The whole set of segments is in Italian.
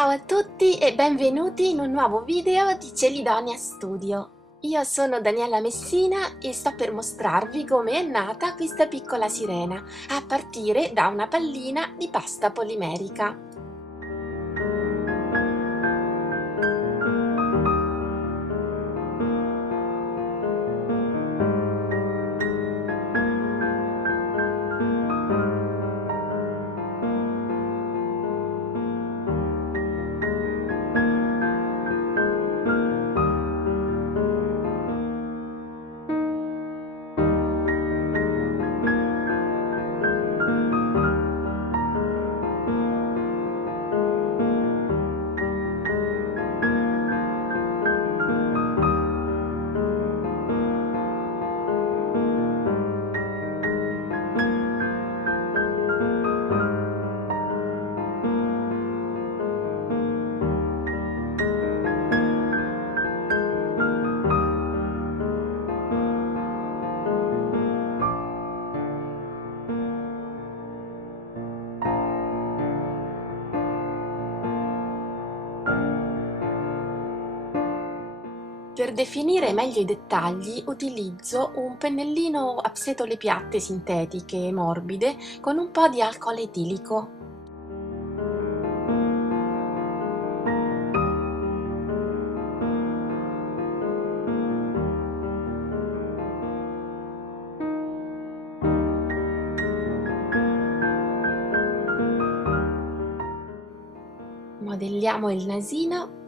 Ciao a tutti e benvenuti in un nuovo video di Celidonia Studio. Io sono Daniela Messina e sto per mostrarvi come è nata questa piccola sirena, a partire da una pallina di pasta polimerica. Per definire meglio i dettagli utilizzo un pennellino a setole piatte sintetiche e morbide con un po' di alcol etilico. Modelliamo il nasino.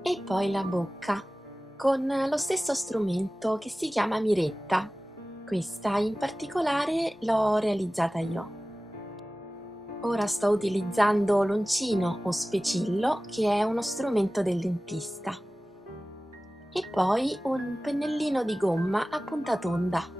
E poi la bocca, con lo stesso strumento che si chiama miretta. Questa in particolare l'ho realizzata io. Ora sto utilizzando l'oncino o specillo, che è uno strumento del dentista. E poi un pennellino di gomma a punta tonda.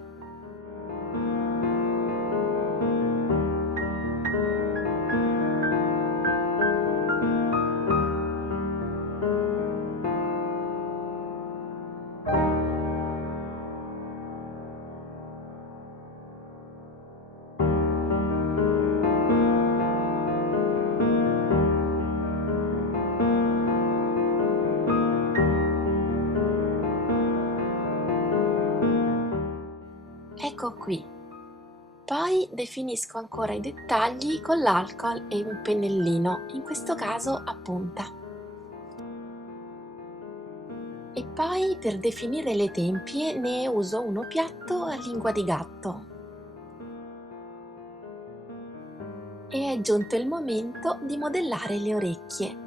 Ecco qui. Poi definisco ancora i dettagli con l'alcol e un pennellino, in questo caso a punta. E poi per definire le tempie ne uso uno piatto a lingua di gatto. E è giunto il momento di modellare le orecchie.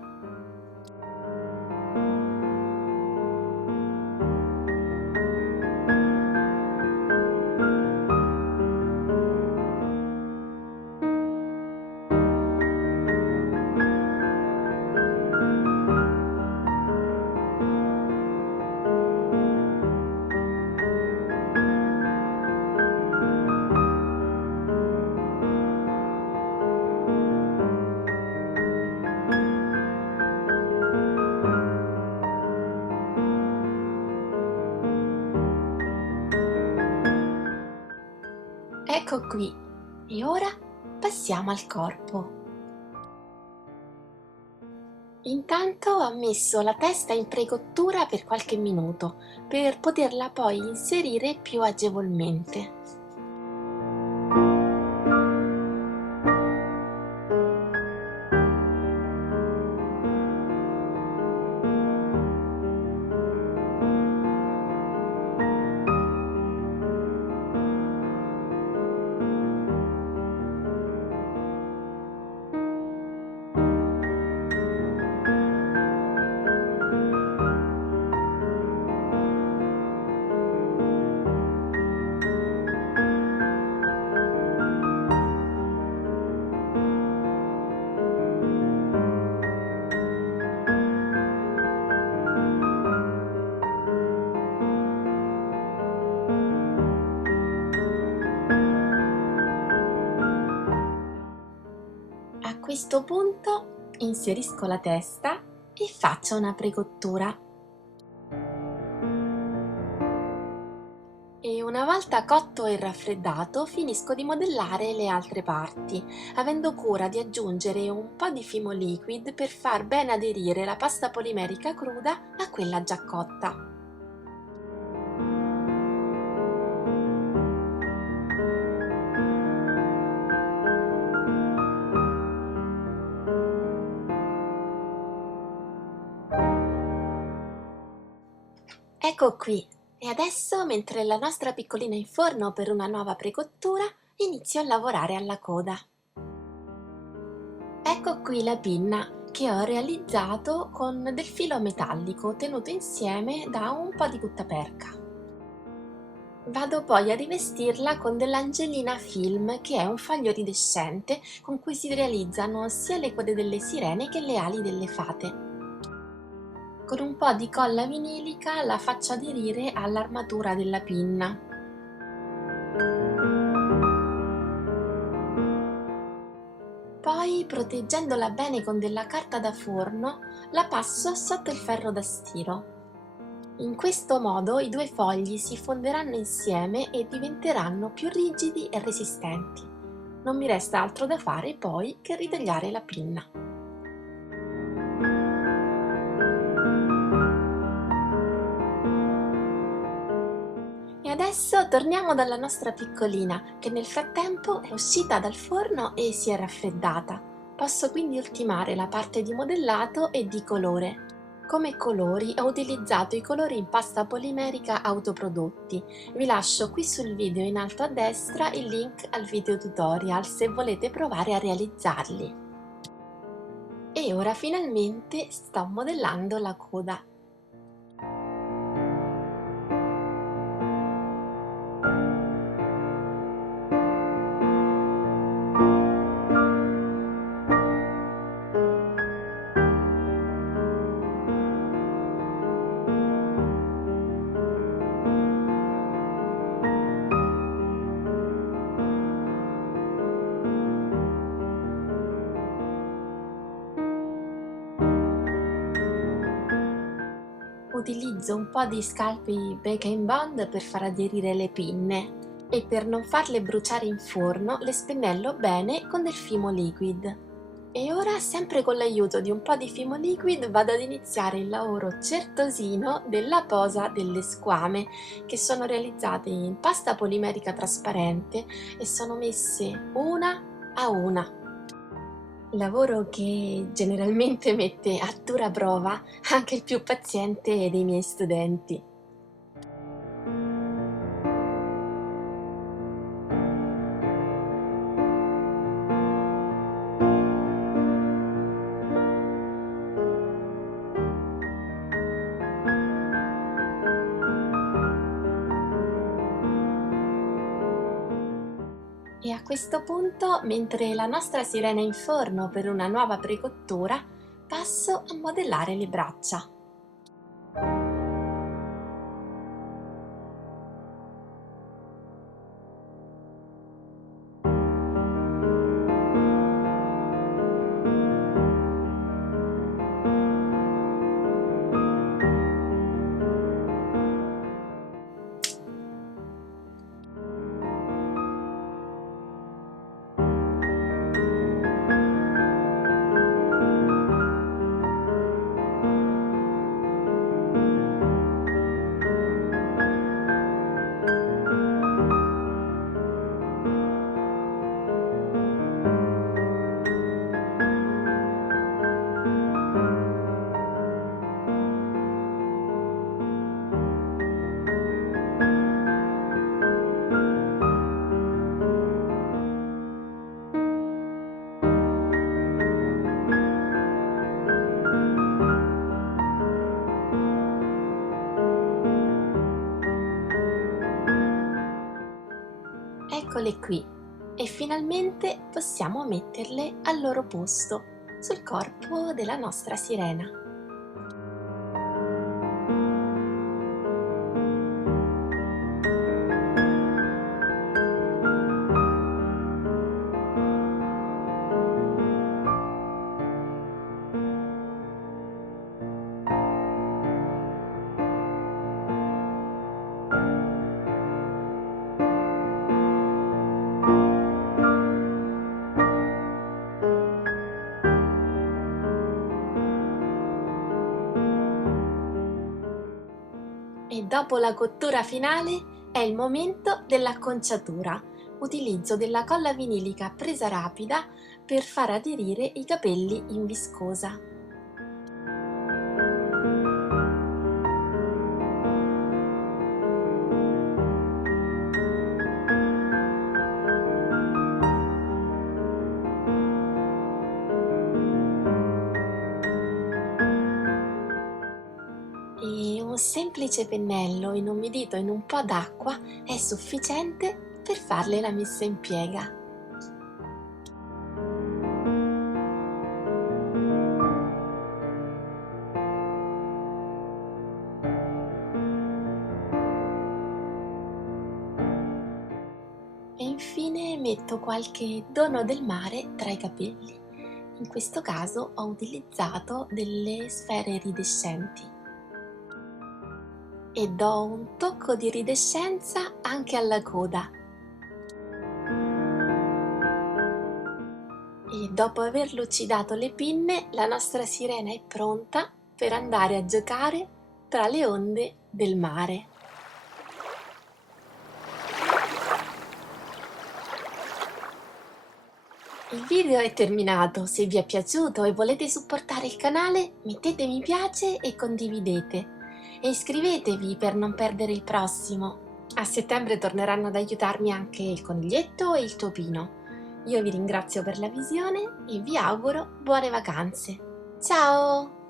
Ecco qui, e ora passiamo al corpo. Intanto ho messo la testa in precottura per qualche minuto, per poterla poi inserire più agevolmente. questo punto inserisco la testa e faccio una precottura. E una volta cotto e raffreddato, finisco di modellare le altre parti, avendo cura di aggiungere un po' di Fimo Liquid per far bene aderire la pasta polimerica cruda a quella già cotta. Ecco qui! E adesso, mentre la nostra piccolina è in forno per una nuova precottura, inizio a lavorare alla coda. Ecco qui la pinna che ho realizzato con del filo metallico tenuto insieme da un po' di guttaperca. Vado poi a rivestirla con dell'angelina film, che è un foglio iridescente con cui si realizzano sia le code delle sirene che le ali delle fate. Con un po' di colla vinilica la faccio aderire all'armatura della pinna. Poi, proteggendola bene con della carta da forno, la passo sotto il ferro da stiro. In questo modo i due fogli si fonderanno insieme e diventeranno più rigidi e resistenti. Non mi resta altro da fare poi che ritagliare la pinna. E adesso torniamo dalla nostra piccolina, che nel frattempo è uscita dal forno e si è raffreddata. Posso quindi ultimare la parte di modellato e di colore. Come colori ho utilizzato i colori in pasta polimerica autoprodotti. Vi lascio qui sul video in alto a destra il link al video tutorial se volete provare a realizzarli. E ora finalmente sto modellando la coda. Utilizzo un po' di scalpi Bake Bond per far aderire le pinne e per non farle bruciare in forno le spennello bene con del Fimo Liquid. E ora, sempre con l'aiuto di un po' di Fimo Liquid, vado ad iniziare il lavoro certosino della posa delle squame, che sono realizzate in pasta polimerica trasparente e sono messe una a una. Lavoro che generalmente mette a dura prova anche il più paziente dei miei studenti. E a questo punto, mentre la nostra sirena è in forno per una nuova precottura, passo a modellare le braccia. Eccole qui, e finalmente possiamo metterle al loro posto sul corpo della nostra sirena. dopo la cottura finale è il momento dell'acconciatura. Utilizzo della colla vinilica presa rapida per far aderire i capelli in viscosa. E un semplice pennello inumidito in un po' d'acqua è sufficiente per farle la messa in piega. E infine metto qualche dono del mare tra i capelli. In questo caso ho utilizzato delle sfere iridescenti. E do un tocco di iridescenza anche alla coda. E dopo aver lucidato le pinne, la nostra sirena è pronta per andare a giocare tra le onde del mare. Il video è terminato, se vi è piaciuto e volete supportare il canale mettete mi piace e condividete. E iscrivetevi per non perdere il prossimo. A settembre torneranno ad aiutarmi anche il coniglietto e il topino. Io vi ringrazio per la visione e vi auguro buone vacanze. Ciao!